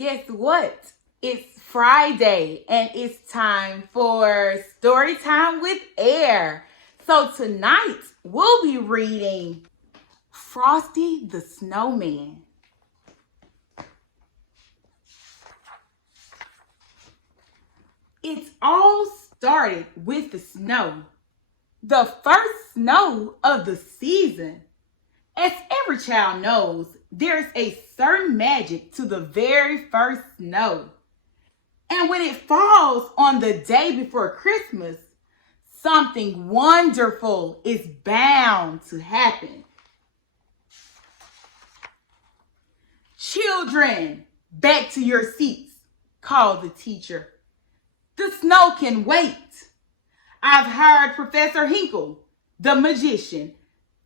Guess what? It's Friday and it's time for Story Time with Air. So tonight we'll be reading Frosty the Snowman. It's all started with the snow. The first snow of the season. As every child knows, there's a certain magic to the very first snow. And when it falls on the day before Christmas, something wonderful is bound to happen. Children, back to your seats, called the teacher. The snow can wait. I've hired Professor Hinkle, the magician,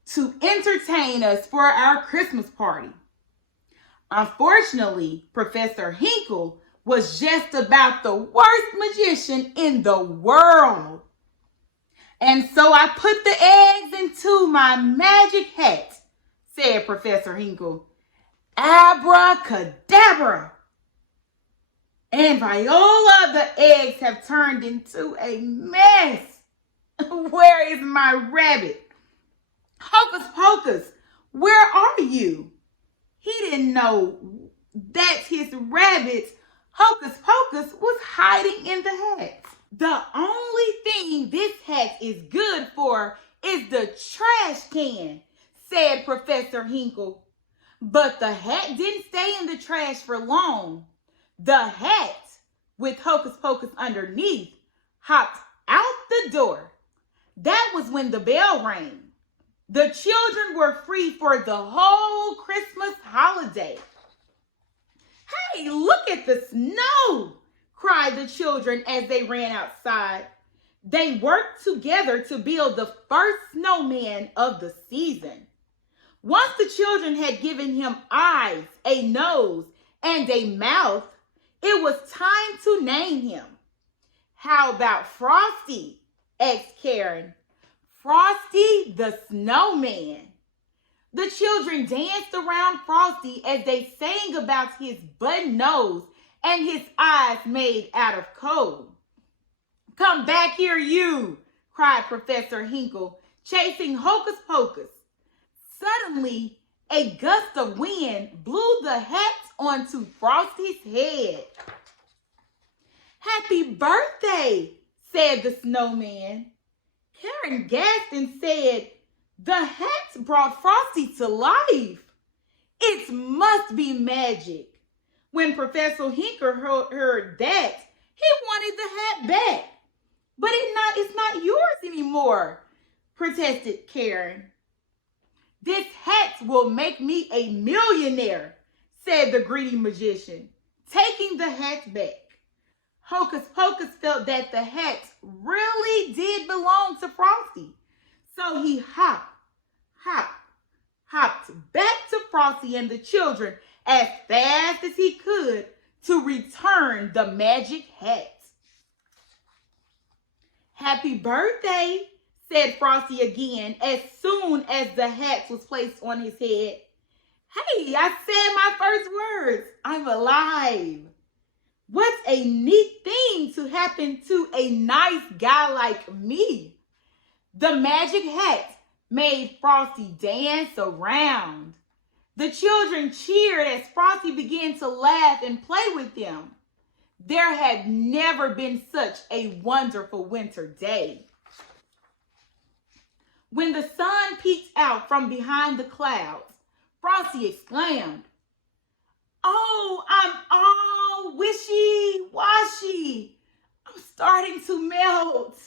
to entertain us for our Christmas party. Unfortunately, Professor Hinkle was just about the worst magician in the world. And so I put the eggs into my magic hat, said Professor Hinkle. Abracadabra! And Viola, the eggs have turned into a mess. Where is my rabbit? Hocus Pocus, where are you? He didn't know that his rabbit, Hocus Pocus, was hiding in the hat. The only thing this hat is good for is the trash can, said Professor Hinkle. But the hat didn't stay in the trash for long. The hat, with Hocus Pocus underneath, hopped out the door. That was when the bell rang. The children were free for the whole Christmas holiday. Hey, look at the snow, cried the children as they ran outside. They worked together to build the first snowman of the season. Once the children had given him eyes, a nose, and a mouth, it was time to name him. How about Frosty? Asked Karen. Frosty the Snowman. The children danced around Frosty as they sang about his button nose and his eyes made out of coal. Come back here, you, cried Professor Hinkle, chasing Hocus Pocus. Suddenly, a gust of wind blew the hat onto Frosty's head. Happy birthday, said the snowman. Karen gasped and said, the hat brought Frosty to life. It must be magic. When Professor Hinkle heard that, he wanted the hat back. But it's not yours anymore, protested Karen. This hat will make me a millionaire, said the greedy magician, taking the hat back. Hocus Pocus felt that the hat really did belong to Frosty. So he hopped back to Frosty and the children as fast as he could to return the magic hat. Happy birthday, said Frosty again as soon as the hat was placed on his head. Hey, I said my first words. I'm alive. What a neat thing to happen to a nice guy like me. The magic hat made Frosty dance around. The children cheered as Frosty began to laugh and play with them. There had never been such a wonderful winter day. When the sun peeked out from behind the clouds, Frosty exclaimed, "Oh, I'm all wishy-washy. I'm starting to melt."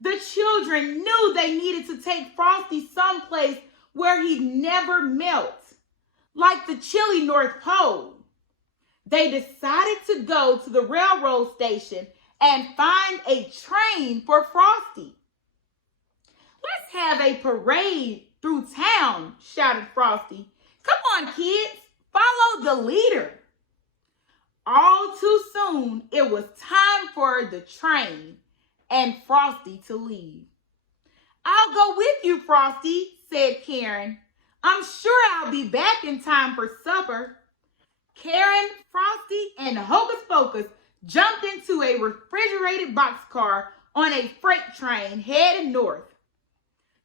The children knew they needed to take Frosty someplace where he'd never melt, like the chilly North Pole. They decided to go to the railroad station and find a train for Frosty. Let's have a parade through town, shouted Frosty. Come on, kids, follow the leader. All too soon, it was time for the train and Frosty to leave. I'll go with you, Frosty, said Karen. I'm sure I'll be back in time for supper. Karen, Frosty, and Hocus Pocus jumped into a refrigerated boxcar on a freight train headed north.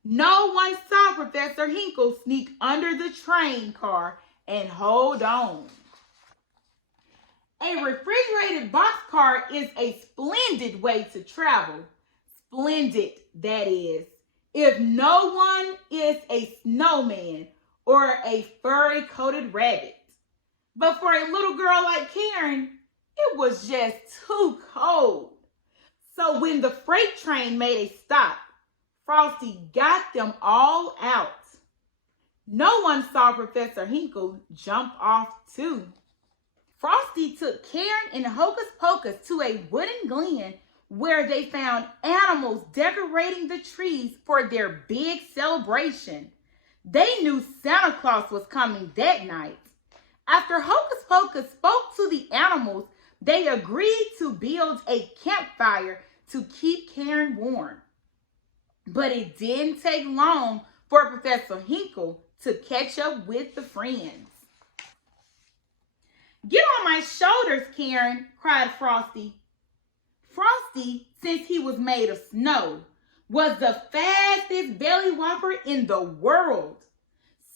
No one saw Professor Hinkle sneak under the train car and hold on. A refrigerated boxcar is a splendid way to travel. Splendid, that is, if no one is a snowman or a furry-coated rabbit. But for a little girl like Karen, it was just too cold. So when the freight train made a stop, Frosty got them all out. No one saw Professor Hinkle jump off too. Frosty took Karen and Hocus Pocus to a wooden glen where they found animals decorating the trees for their big celebration. They knew Santa Claus was coming that night. After Hocus Pocus spoke to the animals, they agreed to build a campfire to keep Karen warm. But it didn't take long for Professor Hinkle to catch up with the friends. "Get on my shoulders, Karen," cried Frosty. Frosty, since he was made of snow, was the fastest belly whopper in the world.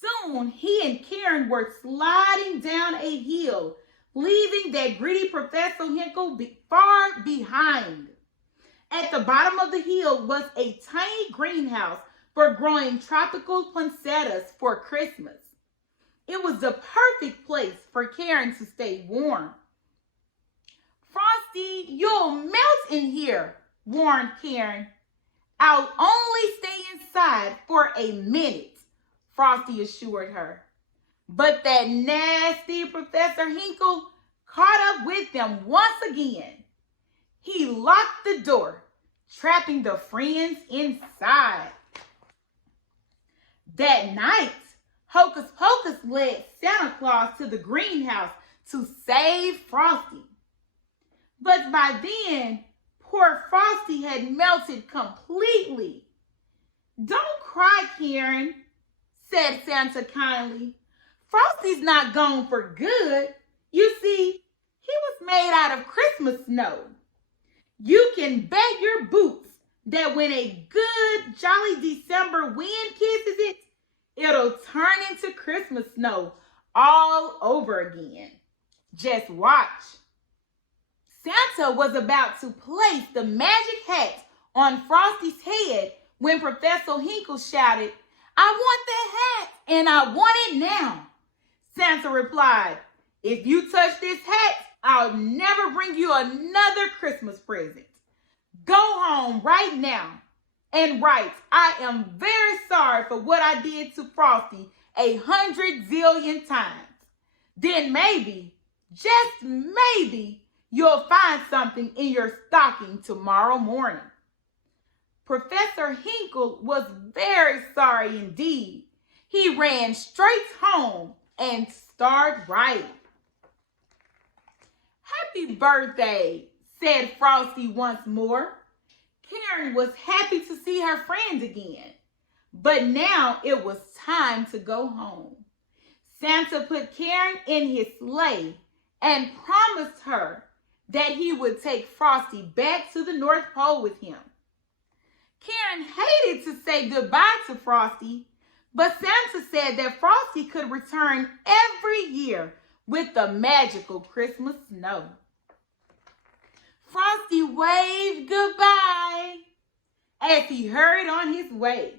Soon, he and Karen were sliding down a hill, leaving that gritty Professor Hinkle far behind. At the bottom of the hill was a tiny greenhouse for growing tropical poinsettias for Christmas. It was the perfect place for Karen to stay warm. "Frosty, you'll melt in here," warned Karen. "I'll only stay inside for a minute," Frosty assured her. But that nasty Professor Hinkle caught up with them once again. He locked the door, trapping the friends inside. That night, Hocus Pocus led Santa Claus to the greenhouse to save Frosty. But by then, poor Frosty had melted completely. "Don't cry, Karen," said Santa kindly. "Frosty's not gone for good. You see, he was made out of Christmas snow. You can bet your boots that when a good, jolly December wind kisses it, it'll turn into Christmas snow all over again. Just watch." Santa was about to place the magic hat on Frosty's head when Professor Hinkle shouted, "I want the hat, and I want it now." Santa replied, "If you touch this hat, I'll never bring you another Christmas present. Go home right now and write, 'I am very sorry for what I did to Frosty 100 zillion times.' Then maybe, just maybe, you'll find something in your stocking tomorrow morning." Professor Hinkle was very sorry indeed. He ran straight home and started writing. "Happy birthday," said Frosty once more. Karen was happy to see her friends again, but now it was time to go home. Santa put Karen in his sleigh and promised her that he would take Frosty back to the North Pole with him. Karen hated to say goodbye to Frosty, but Santa said that Frosty could return every year with the magical Christmas snow. Frosty waved goodbye as he hurried on his way.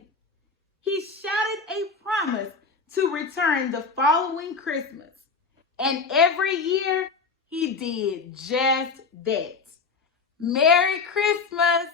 He shouted a promise to return the following Christmas, and every year he did just that. Merry Christmas!